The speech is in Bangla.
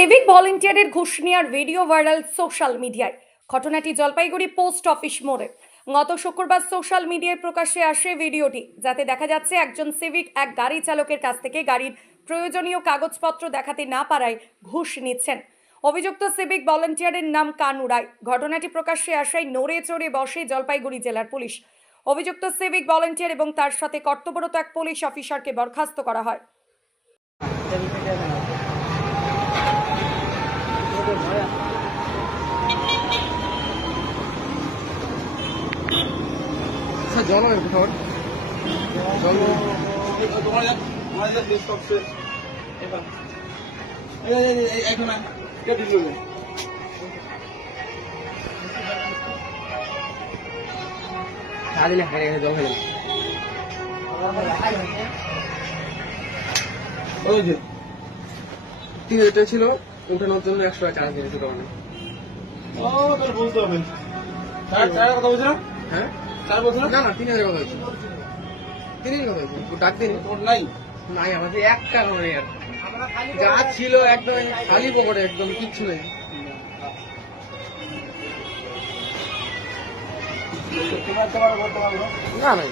সিভিক ভলেন্টিয়ারের ঘুষ নেওয়ার ভিডিও ভাইরাল সোশ্যাল মিডিয়ায়। ঘটনাটি জলপাইগুড়ি পোস্ট অফিস মোড়ে। গত শুক্রবার সোশ্যাল মিডিয়ায় প্রকাশ্যে আসে ভিডিওটি, যাতে দেখা যাচ্ছে একজন সিভিক এক গাড়ি চালকের কাছ থেকে গাড়ির প্রয়োজনীয় কাগজপত্র দেখাতে না পারায় ঘুষ নিচ্ছেন। অভিযুক্ত সিভিক ভলেন্টিয়ারের নাম কানু রায়। ঘটনাটি প্রকাশ্যে আসায় নড়ে চড়ে বসে জলপাইগুড়ি জেলার পুলিশ। অভিযুক্ত সিভিক ভলেন্টিয়ার এবং তার সাথে কর্তব্যরত এক পুলিশ অফিসারকে বরখাস্ত করা হয়। জল হবে কোথাও জল দিলে হারে গেছে জল হয়ে ওই যে 3000 টাকা ছিল উঠানোর জন্য 100 টাকা চার্জ দিয়েছে দোকানে। বলতে হবে কথা বলছিলাম। হ্যাঁ চার বছর না না 3000 কথা হচ্ছে 3000 কথা হচ্ছে ডাক দিন তোমার নাই নাই আমাদের 1 টাকা নেই আর যা ছিল একদম খালি পকেটে একদম কিচ্ছু নেই। তোমার বলতে পারবো না ভাই